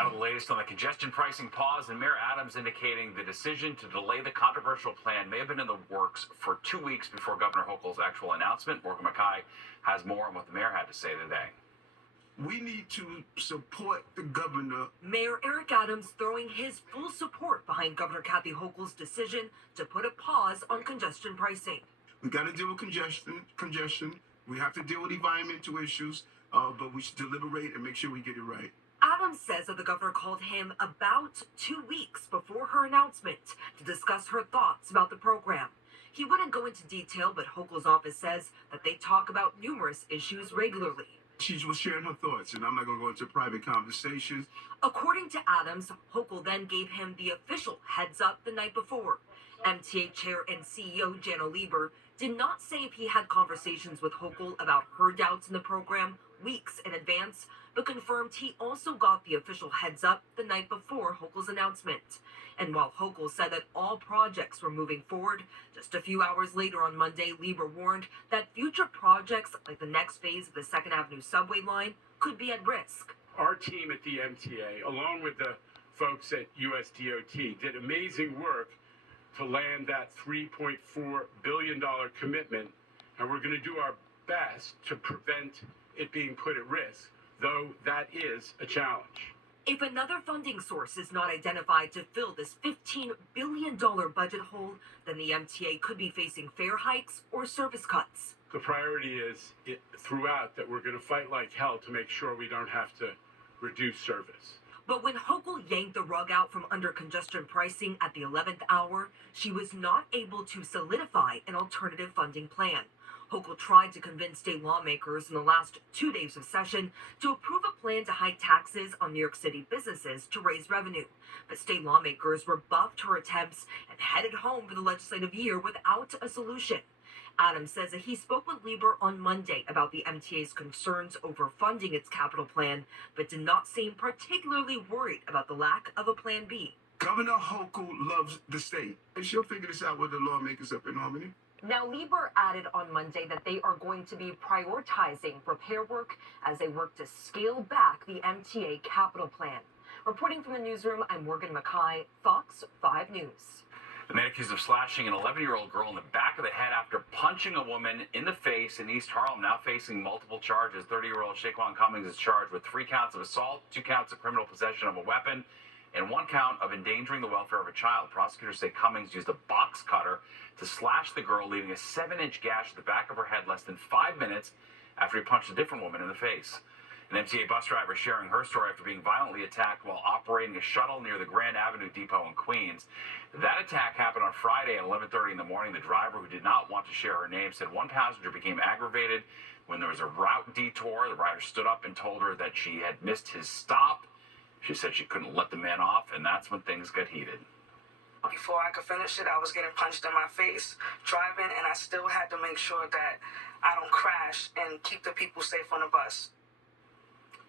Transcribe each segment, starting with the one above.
Now to the latest on the congestion pricing pause, and Mayor Adams indicating the decision to delay the controversial plan may have been in the works for 2 weeks before Governor Hochul's actual announcement. Morgan Mackay has more on what the mayor had to say today. We need to support the governor. Mayor Eric Adams throwing his full support behind Governor Kathy Hochul's decision to put a pause on congestion pricing. We got to deal with congestion. We have to deal with environmental issues, but we should deliberate and make sure we get it right. Adams says that the governor called him about 2 weeks before her announcement to discuss her thoughts about the program. He wouldn't go into detail, but Hochul's office says that they talk about numerous issues regularly. She was sharing her thoughts, and I'm not going to go into private conversations. According to Adams, Hochul then gave him the official heads up the night before. MTA Chair and CEO Janno Lieber did not say if he had conversations with Hochul about her doubts in the program weeks in advance, but confirmed he also got the official heads up the night before Hochul's announcement. And while Hochul said that all projects were moving forward, just a few hours later on Monday, Lieber warned that future projects like the next phase of the 2nd Avenue subway line could be at risk. Our team at the MTA, along with the folks at USDOT, did amazing work to land that $3.4 billion commitment, and we're going to do our best to prevent it being put at risk, though that is a challenge. If another funding source is not identified to fill this $15 billion budget hole, then the MTA could be facing fare hikes or service cuts. The priority is throughout that we're going to fight like hell to make sure we don't have to reduce service. But when Hochul yanked the rug out from under congestion pricing at the 11th hour, she was not able to solidify an alternative funding plan. Hochul tried to convince state lawmakers in the last 2 days of session to approve a plan to hike taxes on New York City businesses to raise revenue. But state lawmakers rebuffed her attempts and headed home for the legislative year without a solution. Adams says that he spoke with Lieber on Monday about the MTA's concerns over funding its capital plan, but did not seem particularly worried about the lack of a plan B. Governor Hochul loves the state, and she'll figure this out with the lawmakers up in Albany. Now, Lieber added on Monday that they are going to be prioritizing repair work as they work to scale back the MTA capital plan. Reporting from the newsroom, I'm Morgan Mackay, Fox 5 News. The man accused of slashing an 11-year-old girl in the back of the head after punching a woman in the face in East Harlem, now facing multiple charges. 30-year-old Shaquan Cummings is charged with 3 counts of assault, 2 counts of criminal possession of a weapon, and 1 count of endangering the welfare of a child. Prosecutors say Cummings used a box cutter to slash the girl, leaving a 7-inch gash at the back of her head less than 5 minutes after he punched a different woman in the face. An MTA bus driver sharing her story after being violently attacked while operating a shuttle near the Grand Avenue Depot in Queens. That attack happened on Friday at 11:30 in the morning. The driver, who did not want to share her name, said one passenger became aggravated when there was a route detour. The rider stood up and told her that she had missed his stop. She said she couldn't let the man off, and that's when things got heated. Before I could finish it, I was getting punched in my face driving, and I still had to make sure that I don't crash and keep the people safe on the bus.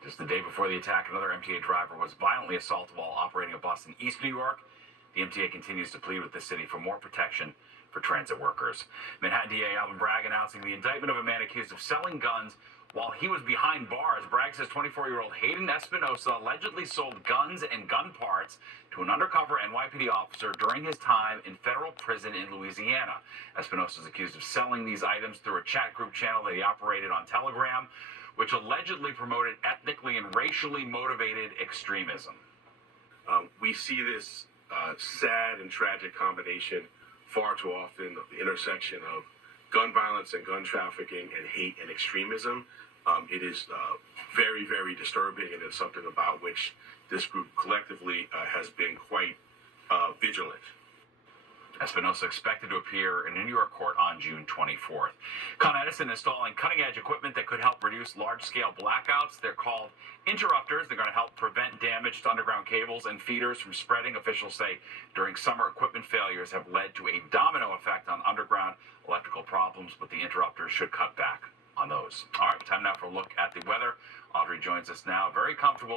Just the day before the attack, another MTA driver was violently assaulted while operating a bus in East New York. The MTA continues to plead with the city for more protection for transit workers. Manhattan DA Alvin Bragg announcing the indictment of a man accused of selling guns while he was behind bars. Bragg says 24-year-old Hayden Espinosa allegedly sold guns and gun parts to an undercover NYPD officer during his time in federal prison in Louisiana. Espinosa is accused of selling these items through a chat group channel that he operated on Telegram, which allegedly promoted ethnically and racially motivated extremism. We see this sad and tragic combination far too often, the intersection of gun violence and gun trafficking and hate and extremism. It is very, very disturbing, and it's something about which this group collectively has been quite vigilant. Espinosa expected to appear in a New York court on June 24th. Con Edison installing cutting-edge equipment that could help reduce large-scale blackouts. They're called interrupters. They're going to help prevent damage to underground cables and feeders from spreading. Officials say during summer, equipment failures have led to a domino effect on underground electrical problems, but the interrupters should cut back on those. All right, time now for a look at the weather. Audrey joins us now. Very comfortable.